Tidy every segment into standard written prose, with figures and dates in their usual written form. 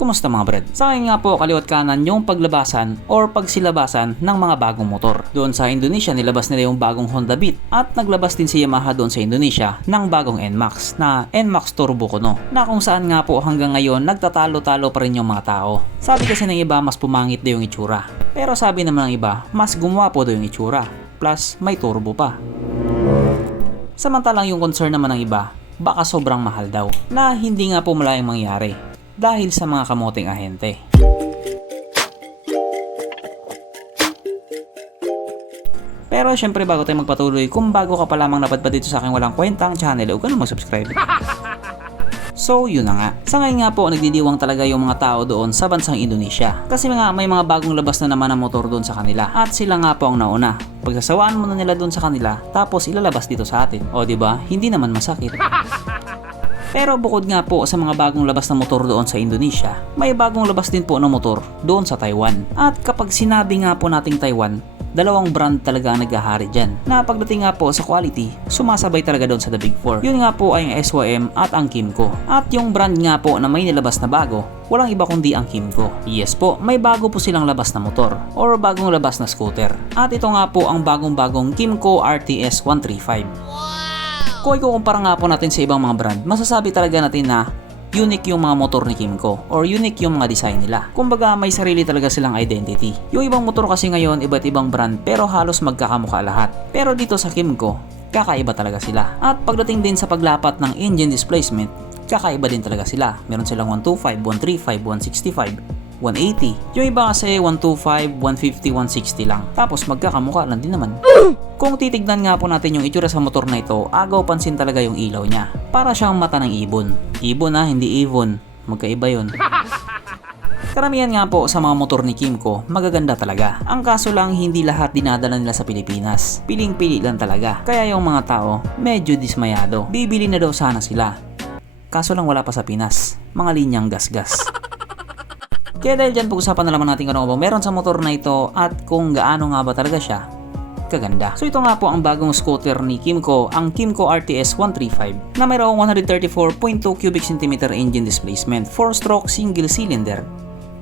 Kumusta mga brad? Sa akin nga po kaliwat kanan yung paglabasan or pagsilabasan ng mga bagong motor. Doon sa Indonesia nilabas nila yung bagong Honda Beat at naglabas din si Yamaha doon sa Indonesia ng bagong NMAX na NMAX Turbo Kuno na kung saan nga po hanggang ngayon nagtatalo-talo pa rin yung mga tao. Sabi kasi ng iba mas pumangit daw yung itsura. Pero sabi naman ng iba mas gumwapo daw yung itsura. Plus may turbo pa. Samantalang yung concern naman ng iba baka sobrang mahal daw na hindi nga po malayang mangyari dahil sa mga kamoting ahente. Pero syempre bago tayo magpatuloy, kung bago ka pa lamang napadpad dito sa aking walang kwentang channel, huwag ka na mag-subscribe. So yun na nga. Sa ngayon nga po nagdidiwang talaga yung mga tao doon sa bansang Indonesia. Kasi nga may mga bagong labas na naman ang motor doon sa kanila at sila nga po ang nauna. Pagsasawaan muna nila doon sa kanila tapos ilalabas dito sa atin. O diba? Hindi naman masakit. Pero bukod nga po sa mga bagong labas na motor doon sa Indonesia, may bagong labas din po na motor doon sa Taiwan. At kapag sinabi nga po nating Taiwan, dalawang brand talaga ang naghahari dyan. Na pagdating nga po sa quality, sumasabay talaga doon sa The Big Four. Yun nga po ay ang SYM at ang Kymco. At yung brand nga po na may nilabas na bago, walang iba kundi ang Kymco. Yes po, may bago po silang labas na motor or bagong labas na scooter. At ito nga po ang bagong-bagong Kymco RTS 135. Kung ikukumpara nga po natin sa ibang mga brand, masasabi talaga natin na unique yung mga motor ni Kymco or unique yung mga design nila. Kumbaga may sarili talaga silang identity. Yung ibang motor kasi ngayon iba't ibang brand pero halos magkakamukha lahat. Pero dito sa Kymco, kakaiba talaga sila. At pagdating din sa paglapat ng engine displacement, kakaiba din talaga sila. Meron silang 125, 135, 165, 180. Yung iba kasi 125, 150, 160 lang. Tapos magkakamukha lang din naman. Kung titignan nga po natin yung itsura sa motor na ito, agaw pansin talaga yung ilaw niya. Para siyang mata ng ibon. Ibon ha, hindi ibon. Magkaiba yun. Karamihan nga po sa mga motor ni Kymco, magaganda talaga. Ang kaso lang hindi lahat dinadala nila sa Pilipinas. Piling-pili lang talaga. Kaya yung mga tao, medyo dismayado. Bibili na daw sana sila. Kaso lang wala pa sa Pinas. Mga linyang gas-gas. Kaya dahil dyan pag-usapan na naman natin kung ano ba meron sa motor na ito at kung gaano nga ba talaga siya kaganda. So ito nga po ang bagong scooter ni Kymco, ang Kymco RTS 135 na mayroong 134.2 cubic centimeter engine displacement, 4-stroke single cylinder,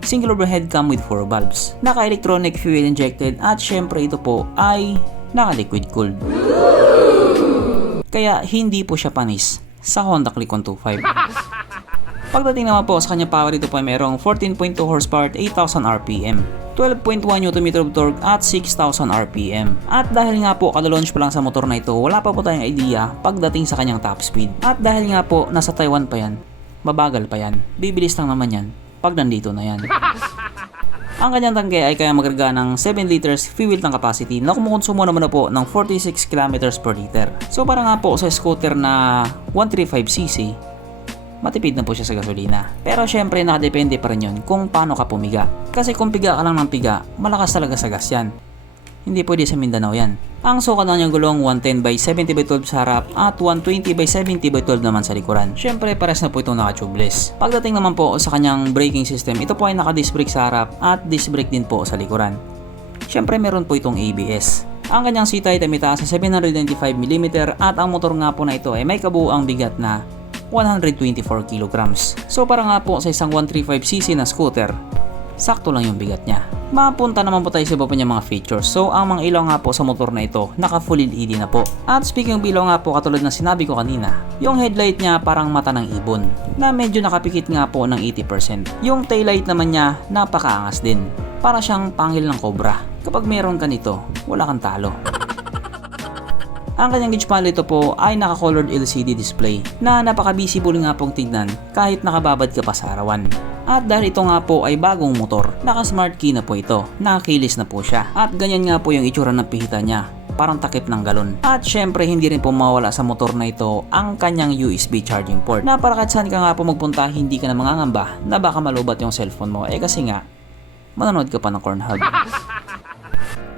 single overhead cam with 4 valves, naka-electronic fuel injected at syempre ito po ay naka-liquid cooled. Kaya hindi po siya panis sa Honda Click 125. Pagdating naman po sa kanyang power, ito po ay mayroong 14.2 horsepower at 8,000 RPM, 12.1 Nm of torque at 6,000 RPM. At dahil nga po kada-launch pa lang sa motor na ito, wala pa po tayong idea pagdating sa kanyang top speed. At dahil nga po nasa Taiwan pa yan, mabagal pa yan, bibilis lang naman yan pag nandito na yan. Ang kanyang tangke ay kaya magarga ng 7 liters fuel tank capacity na kumukonsumo naman na po ng 46 km per liter. So para nga po sa scooter na 135cc, matipid na po siya sa gasolina. Pero syempre nakadepende pa rin yun kung paano ka pumiga. Kasi kung piga ka lang ng piga, malakas talaga sa gas yan. Hindi pwede sa Mindanao yan. Ang sukat ng niyang gulong 110/70/12 sa harap at 120/70/12 naman sa likuran. Syempre pares na po itong naka-tubeless. Pagdating naman po sa kanyang braking system, ito po ay naka-disc brake sa harap at disc brake din po sa likuran. Syempre meron po itong ABS. Ang kanyang seat height ay mitaas sa 795mm at ang motor nga po na ito ay may kabuuang bigat na 124 kilograms. So para nga po sa isang 135cc na scooter, sakto lang yung bigat niya. Mapunta naman po tayo sa iba pa niya mga features. So ang mga ilaw nga po sa motor na ito, naka full LED na po. At speaking of ilaw nga po, katulad ng sinabi ko kanina, yung headlight niya parang mata ng ibon, na medyo nakapikit nga po ng 80%. Yung taillight naman niya, napakaangas din. Para siyang pangil ng cobra. Kapag meron ka nito, wala kang talo. Ang kanyang gauge panel ito po ay naka-colored LCD display na napaka-visible nga pong tignan kahit nakababad ka pa sa arawan. At dahil ito nga po ay bagong motor, naka-smart key na po ito, nakakilis na po siya. At ganyan nga po yung itsura ng pihita niya, parang takip ng galon. At syempre hindi rin po mawala sa motor na ito ang kanyang USB charging port na para kahit saan ka nga po magpunta hindi ka na mangangamba na baka malubat yung cellphone mo kasi nga manonood ka pa ng Cornhub.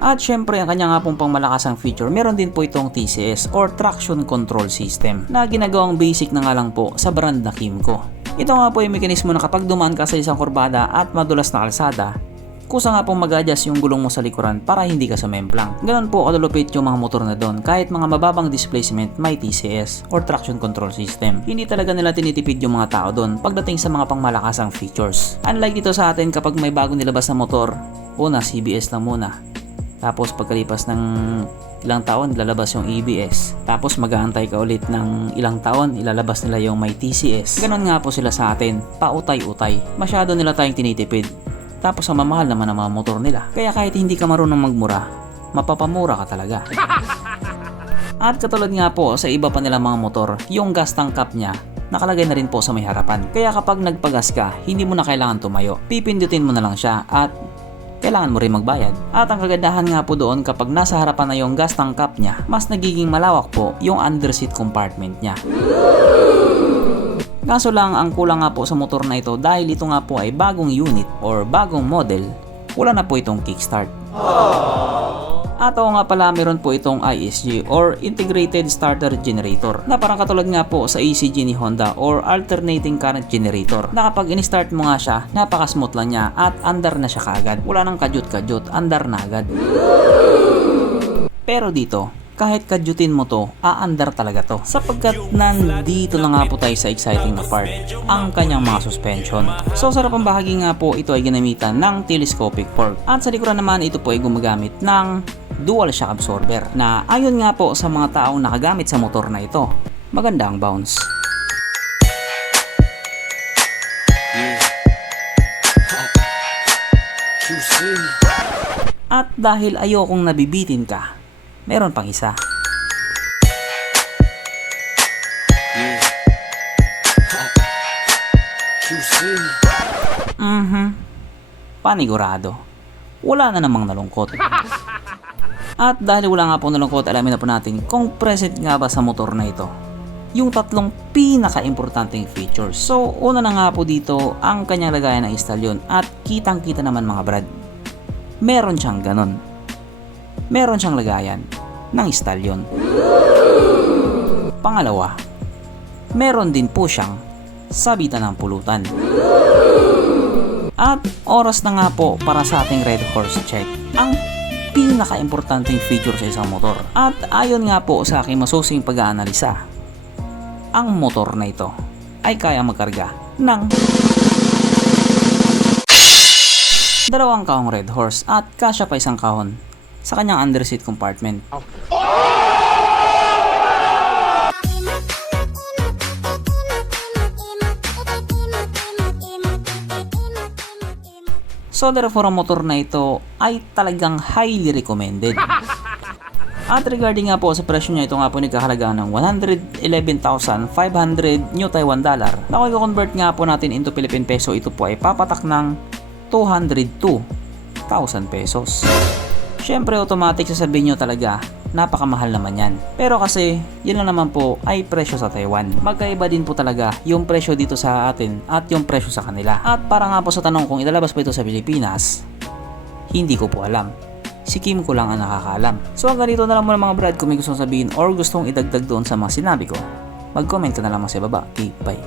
At syempre ang kanya nga pong pangmalakasang feature, meron din po itong TCS or Traction Control System na ginagawang basic na nga lang po sa brand na Kymco. Ito nga po yung mekanismo na kapag dumaan ka sa isang kurbada at madulas na kalsada, Kusa nga pong mag-adjust yung gulong mo sa likuran para hindi ka sumemplang. Ganon po kalulupit yung mga motor na doon. Kahit mga mababang displacement, may TCS or traction control system. Hindi talaga nila tinitipid yung mga tao doon pagdating sa mga pangmalakasang features. Unlike dito sa atin, kapag may bagong nilabas na motor, una CBS lang muna. Tapos pagkalipas ng ilang taon, lalabas yung EBS. Tapos mag-aantay ka ulit ng ilang taon, ilalabas nila yung may TCS. Ganon nga po sila sa atin, pautay-utay. Masyado nila tayong tinitipid. Tapos ang mamahal naman ang mga motor nila. Kaya kahit hindi ka marunong magmura, mapapamura ka talaga. At katulad nga po sa iba pa nilang mga motor, yung gas tank cap niya, nakalagay na rin po sa may harapan. Kaya kapag nagpagas ka, hindi mo na kailangan tumayo. Pipindutin mo na lang siya at kailangan mo rin magbayad. At ang kagandahan nga po doon, kapag nasa harapan na yung gas tank cap niya, mas nagiging malawak po yung underseat compartment niya. Kaso lang, ang kulang nga po sa motor na ito dahil ito nga po ay bagong unit or bagong model, wala na po itong kickstart. At oo nga pala, meron po itong ISG or Integrated Starter Generator na parang katulad nga po sa ACG ni Honda or Alternating Current Generator na kapag in-start mo nga siya, napaka-smooth lang niya at andar na siya kaagad. Wala nang kadyot-kadyot, andar na agad. Pero dito, kahit kadyutin mo to, aandar talaga to. Sapagkat nandito na nga po tayo sa exciting na part, ang kanyang mga suspension. So sarap ang bahagi nga po, ito ay ginamitan ng telescopic fork. At sa likuran naman, ito po ay gumagamit ng dual shock absorber na ayon nga po sa mga taong nakagamit sa motor na ito, maganda ang bounce. At dahil ayokong nabibitin ka, meron pang isa. Panigurado. Wala na namang nalungkot. At dahil wala nga po nalungkot, alamin na po natin kung present nga ba sa motor na ito yung tatlong pinaka-importanting features. So, una na nga po dito ang kanyang lagayan ng istalyon at kitang-kita naman mga brad. Meron siyang ganon. Meron siyang lagayan ng istalyon. Pangalawa, meron din po siyang sabitan ng pulutan. At oras na nga po para sa ating Red Horse Check. Ang pinaka-importanting feature sa isang motor. At ayon nga po sa aking masusing pag-aanalisa, ang motor na ito ay kaya magkarga ng 2 kahong Red Horse at kasya pa 1 kahon sa kanyang underseat compartment. So therefore, ang motor na ito ay talagang highly recommended. At regarding nga po sa presyo niya, ito nga po nagkahalaga ng 111,500 New Taiwan dollar. Na kung i-convert nga po natin into Philippine peso, ito po ay papatak ng 202,000 pesos. Syempre automatic sasabihin nyo talaga, napakamahal naman yan. Pero kasi, yun lang naman po ay presyo sa Taiwan. Magkaiba din po talaga yung presyo dito sa atin at yung presyo sa kanila. At para nga po sa tanong kung ilalabas pa ito sa Pilipinas, hindi ko po alam. Si Kim ko lang ang nakakaalam. So hanggang dito na lang muna mga brad. Kung may gustong sabihin or gustong idagdag doon sa mga sinabi ko, mag-comment ka na lang sa baba. Okay, bye.